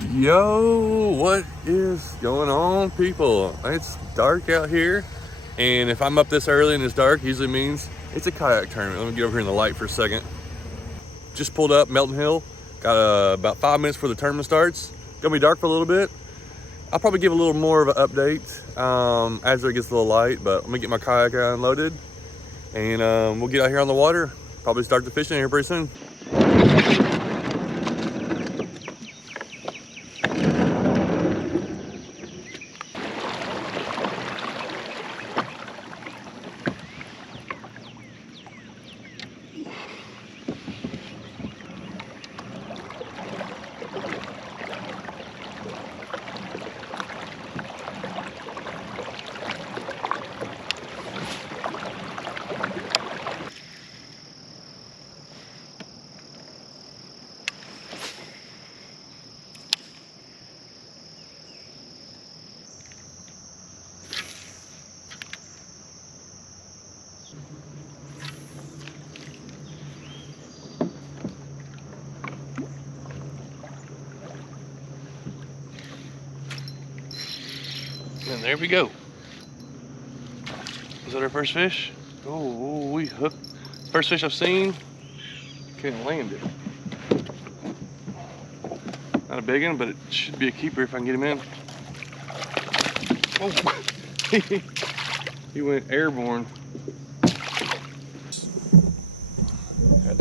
Yo, what is going on, people? It's dark out here, and if I'm up this early and it's dark, usually means it's a kayak tournament. Let me get over here in the light for a second. Just pulled up Melton Hill. Got about 5 minutes before the tournament starts. Gonna be dark for a little bit. I'll probably give a little more of an update as it gets a little light, but I'm gonna get my kayak unloaded, and we'll get out here on the water. Probably start the fishing here pretty soon. And there we go. Is that our first fish? Oh, we hooked. First fish I've seen. Couldn't land it. Not a big one, but it should be a keeper if I can get him in. Oh, he went airborne. Had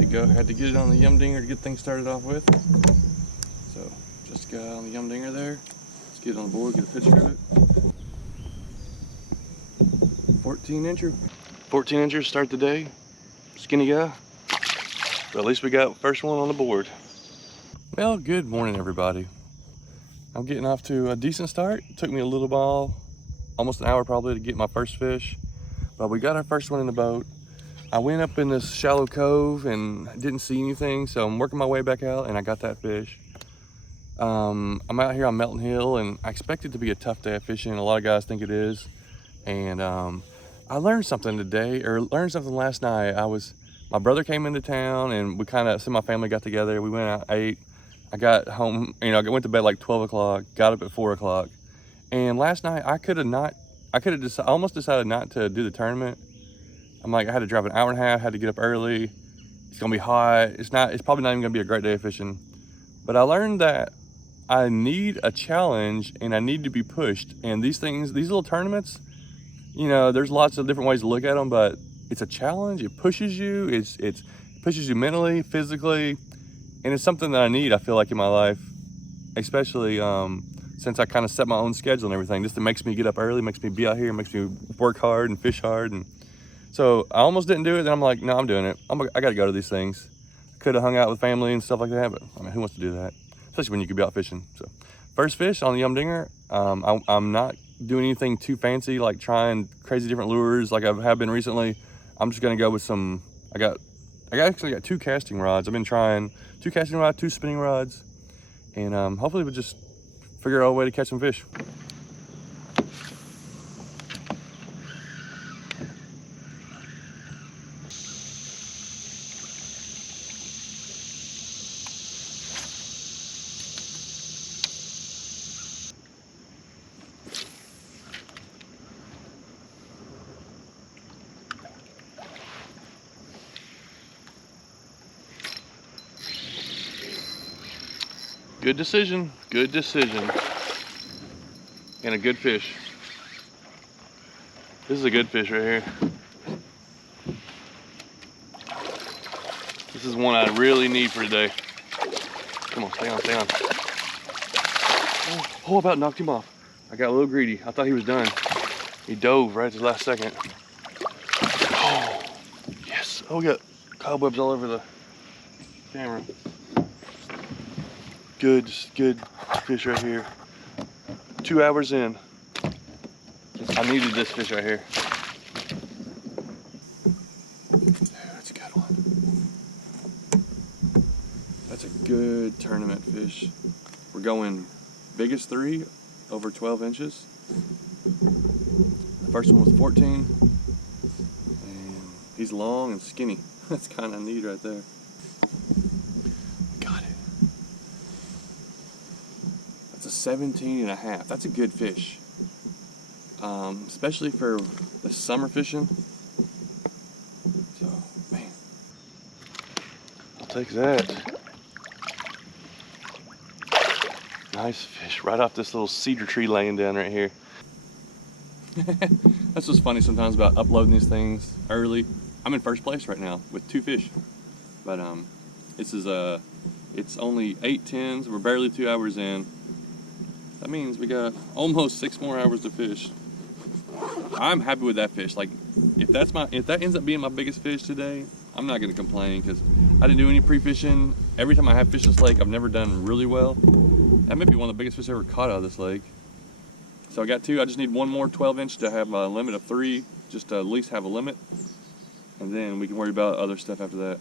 to get it on the yum dinger to get things started off with. So just got on the yum dinger there. Let's get it on the board, get a picture of it. 14 incher. 14 inchers start the day. Skinny guy. But at least we got first one on the board. Well, good morning, everybody. I'm getting off to a decent start. It took me a little while, almost an hour probably, to get my first fish. But we got our first one in the boat. I went up in this shallow cove and didn't see anything, so I'm working my way back out and I got that fish. I'm out here on Melton Hill, and I expect it to be a tough day of fishing. A lot of guys think it is. And I learned something today, or learned something last night. My brother came into town, and some of my family got together. We went out, ate. I got home, I went to bed like 12 o'clock, got up at 4 o'clock. And last night, I almost decided not to do the tournament. I'm like, I had to drive an hour and a half, had to get up early. It's gonna be hot. It's probably not even gonna be a great day of fishing. But I learned that I need a challenge and I need to be pushed. And these little tournaments, there's lots of different ways to look at them, but it's a challenge. It pushes you. It pushes you mentally, physically, and it's something that I need, I feel like, in my life, especially since I kind of set my own schedule and everything. Just it makes me get up early, makes me be out here, makes me work hard and fish hard. And so I almost didn't do it. Then I'm like, no, I'm doing it. I got to go to these things. Could have hung out with family and stuff like that, but I mean, who wants to do that? Especially when you could be out fishing. So first fish on the yum dinger. I'm not doing anything too fancy, like trying crazy different lures like I have been recently. I'm just gonna go with some. I actually got 2 casting rods. I've been trying 2 casting rods, 2 spinning rods, and hopefully we'll just figure out a way to catch some fish. Good decision, and a good fish. This is a good fish right here. This is one I really need for today. Come on, stay on. Oh, I about knocked him off. I got a little greedy. I thought he was done. He dove right at the last second. Oh, yes. Oh, we got cobwebs all over the camera. Good fish right here. 2 hours in. I needed this fish right here. That's a good one. That's a good tournament fish. We're going biggest 3 over 12 inches. The first one was 14. And he's long and skinny. That's kind of neat right there. Got it. That's a 17.5. That's a good fish. Especially for the summer fishing. So, man. I'll take that. Nice fish right off this little cedar tree laying down right here. That's what's funny sometimes about uploading these things early. I'm in first place right now with 2 fish. But this is it's only 8:10, so we're barely 2 hours in. That means we got almost 6 more hours to fish. I'm happy with that fish. Like, if that ends up being my biggest fish today, I'm not gonna complain because I didn't do any pre-fishing. Every time I have fished this lake, I've never done really well. That may be one of the biggest fish I ever caught out of this lake. So I got 2. I just need 1 more 12-inch to have a limit of 3, just to at least have a limit. And then we can worry about other stuff after that.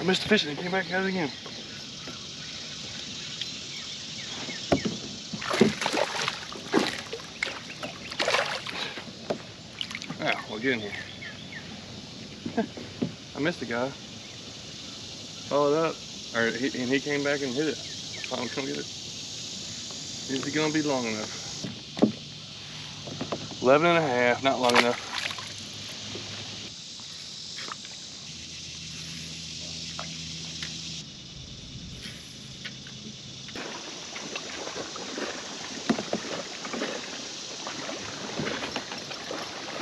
I missed the fish and it came back out again. Ah, well, get in here. I missed the guy. Followed up, and he came back and hit it. Finally come get it. Is it gonna be long enough? 11.5, not long enough.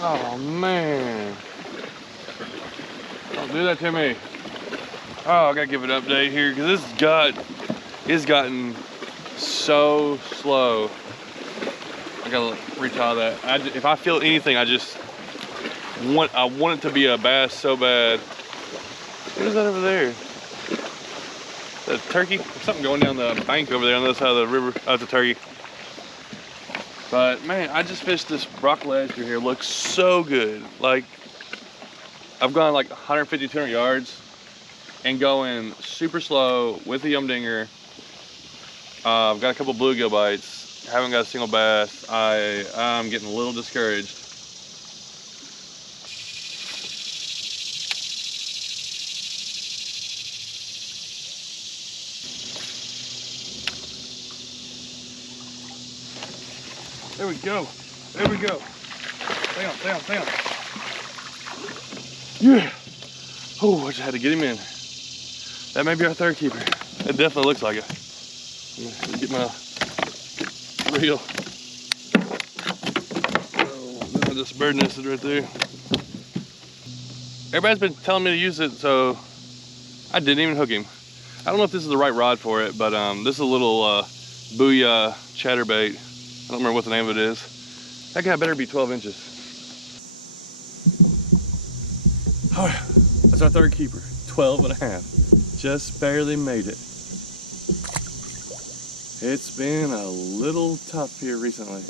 Oh man, don't do that to me. Oh, I gotta give it an update here because it's gotten so slow. I gotta retie that. If I feel anything, I want it to be a bass so bad. What is that over there? Is that a turkey? There's something going down the bank over there on the other side of the river. Oh, it's a turkey. But man, I just fished this rock ledge through here. It looks so good. Like, I've gone like 150, 200 yards and going super slow with the dinger. I've got a couple bluegill bites. Haven't got a single bass. I'm getting a little discouraged. There we go. There we go. Stay on, stay on, stay on. Yeah. Oh, I just had to get him in. That may be our third keeper. It definitely looks like it. Let me get my reel. Oh, this bird nest is right there. Everybody's been telling me to use it, so I didn't even hook him. I don't know if this is the right rod for it, but this is a little Booyah chatterbait. I don't remember what the name of it is. That guy better be 12 inches. All right, that's our third keeper, 12.5. Just barely made it. It's been a little tough here recently.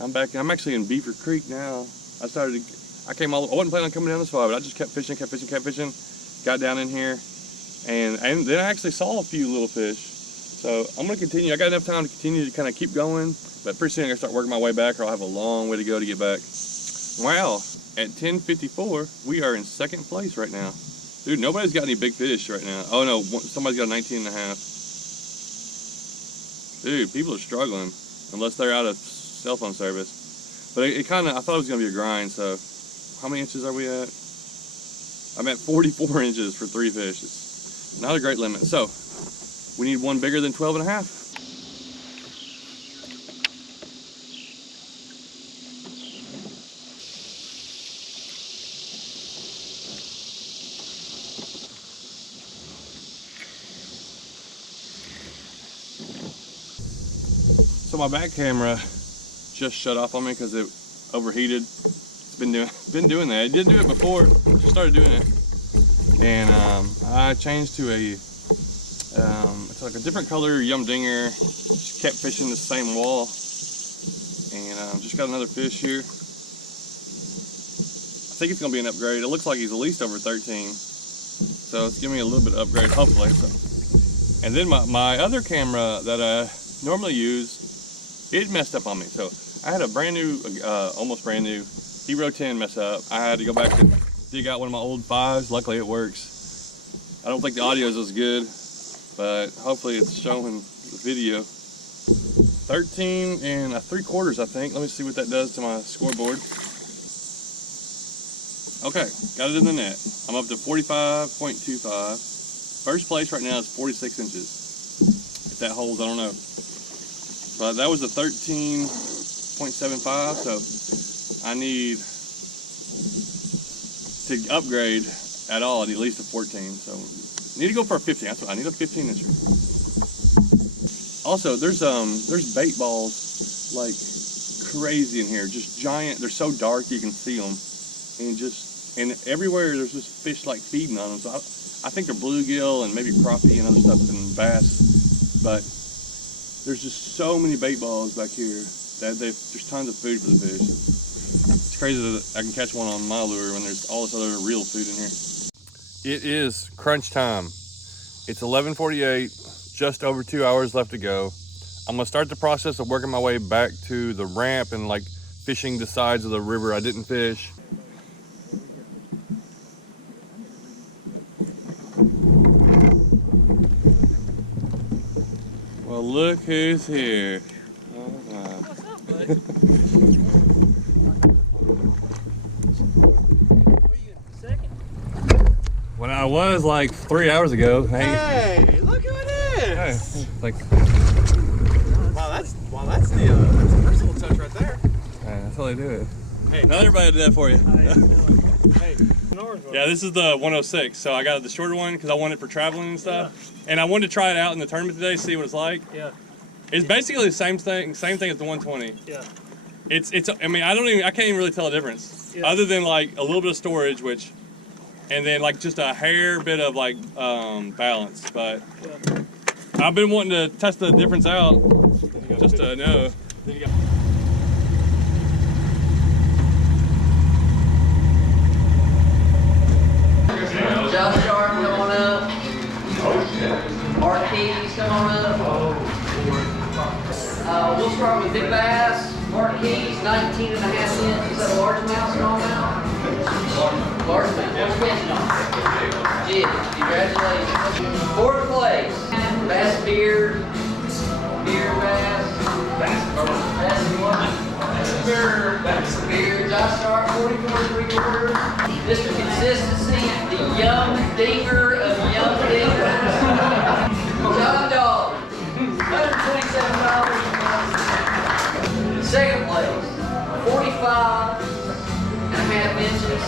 I'm actually in Beaver Creek now. I wasn't planning on coming down this far, but I just kept fishing. Got down in here, and then I actually saw a few little fish. So I'm gonna continue. I got enough time to continue to kind of keep going, but pretty soon I'm gonna start working my way back, or I'll have a long way to go to get back. Wow, at 10:54, we are in second place right now. Dude, nobody's got any big fish right now. Oh no, somebody's got a 19.5. Dude, people are struggling, unless they're out of cell phone service. But I thought it was gonna be a grind, so how many inches are we at? I'm at 44 inches for 3 fish. It's not a great limit. So, we need one bigger than 12.5. So my back camera just shut off on me because it overheated. It's been doing that. It didn't do it before. Just started doing it, and I changed to it's like a different color dinger. Just kept fishing the same wall, and just got another fish here. I think it's gonna be an upgrade. It looks like he's at least over 13, so it's giving me a little bit of upgrade, hopefully. So And then my other camera that I normally use, it messed up on me. So I had a brand new, almost brand new Hero 10 mess up. I had to go back and dig out one of my old 5s. Luckily it works. I don't think the audio is as good, but hopefully it's showing the video. 13 3/4, I think. Let me see what that does to my scoreboard. Okay, got it in the net. I'm up to 45.25. First place right now is 46 inches. If that holds, I don't know. But that was a 13.75, so I need to upgrade at all. I need at least a 14, so I need to go for a 15. That's what I need, a 15 incher. Also, there's bait balls like crazy in here, just giant. They're so dark you can see them, and everywhere there's just fish like feeding on them. So I think they're bluegill and maybe crappie and other stuff and bass, but there's just so many bait balls back here that there's tons of food for the fish. It's crazy that I can catch one on my lure when there's all this other real food in here. It is crunch time. It's 11:48, just over 2 hours left to go. I'm gonna start the process of working my way back to the ramp and like fishing the sides of the river I didn't fish. Well, look who's here. Oh, wow. What's up, bud? What are you, second? When I was like 3 hours ago. Hey, look who it is! Hey, like, That's the personal touch right there. that's how they do it. Hey, Not everybody did that for you. Hey, Yeah, this is the 106. So I got the shorter one because I want it for traveling and stuff. Yeah. And I wanted to try it out in the tournament today, see what it's like. Yeah. It's basically the same thing as the 120. Yeah. It's. I mean, I can't even really tell a difference, other than like a little bit of storage, and then like just a hair bit of like balance. But I've been wanting to test the difference out, just to know. Josh Sharp, come on up. Art Keys, come on up. We'll start with Big Bass. Art Keys, 19 and a half inches. Is that a largemouth, smallmouth? Largemouth. What's catching on? Jig. Congratulations. Fourth place. Bass Beard. Beard Bass. Bass what? Bass Beard. Josh Sharp, 44 3/4. Mr. Consistency, the young dinger of young dingers. John Dog, $127. Second place, 45.5 inches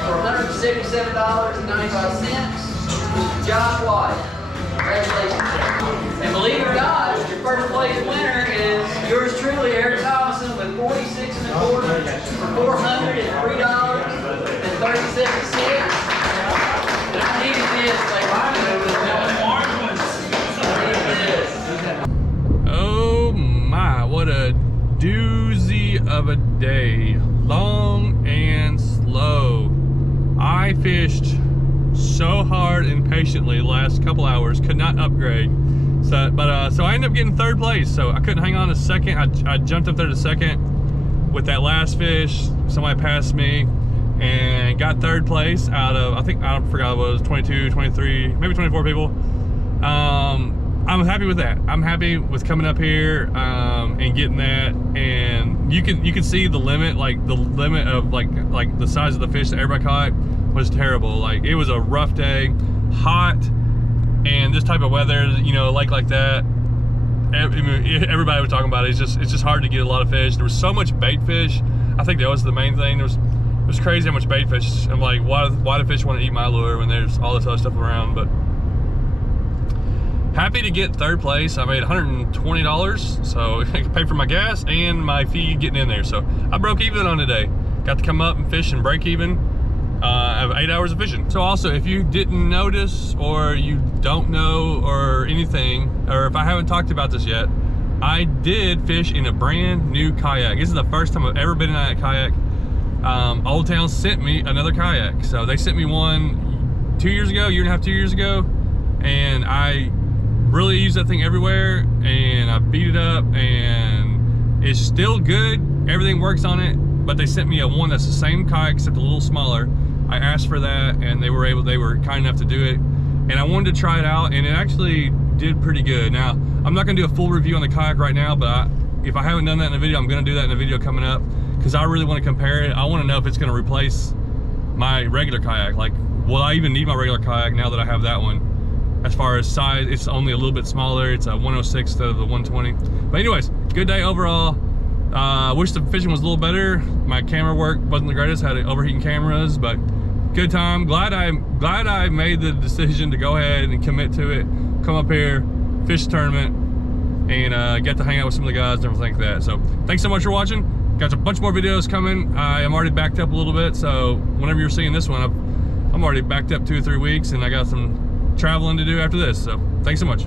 for $177.95. John White. Congratulations. And believe it or not, your first place winner is yours truly, Eric Thomason, with 46 1/4 for $403.37. And I needed this, like, Oh my, what a doozy of a day. Long and slow. I fished so hard and patiently the last couple hours, could not upgrade. So I ended up getting third place, so I couldn't hang on a second. I jumped up there to second with that last fish. Somebody passed me and got third place out of, I forgot what it was, 22, 23, maybe 24 people. I'm happy with that. I'm happy with coming up here and getting that. And you can see the limit, like the limit of like the size of the fish that everybody caught was terrible. Like, it was a rough day, hot, and this type of weather, you know, like that. Everybody was talking about it. It's just hard to get a lot of fish. There was so much bait fish. I think that was the main thing. It was crazy how much bait fish. I'm like, why do fish want to eat my lure when there's all this other stuff around? But happy to get third place. I made $120, so I could pay for my gas and my fee getting in there. So I broke even on today. Got to come up and fish and break even. I have 8 hours of fishing. So also, if you didn't notice or you don't know or anything, or if I haven't talked about this yet, I did fish in a brand new kayak. This is the first time I've ever been in that kayak. Old Town sent me another kayak. So they sent me one 2 years ago, year and a half, 2 years ago, and I really used that thing everywhere, and I beat it up, and it's still good. Everything works on it, but they sent me a one that's the same kayak except a little smaller. I asked for that, and they were kind enough to do it, and I wanted to try it out, and it actually did pretty good. Now, I'm not gonna do a full review on the kayak right now, but if I haven't done that in a video, I'm gonna do that in a video coming up, because I really want to compare it. I want to know if it's gonna replace my regular kayak. Like, will I even need my regular kayak now that I have that one? As far as size, it's only a little bit smaller. It's a 106 instead of the 120. But anyways, good day overall. Wish the fishing was a little better. My camera work wasn't the greatest, had overheating cameras, but good time. Glad I made the decision to go ahead and commit to it, come up here, fish the tournament, and get to hang out with some of the guys and everything like that. So thanks so much for watching. Got a bunch more videos coming. I am already backed up a little bit, so whenever you're seeing this one, I'm already backed up 2 or 3 weeks, and I got some traveling to do after this. So thanks so much.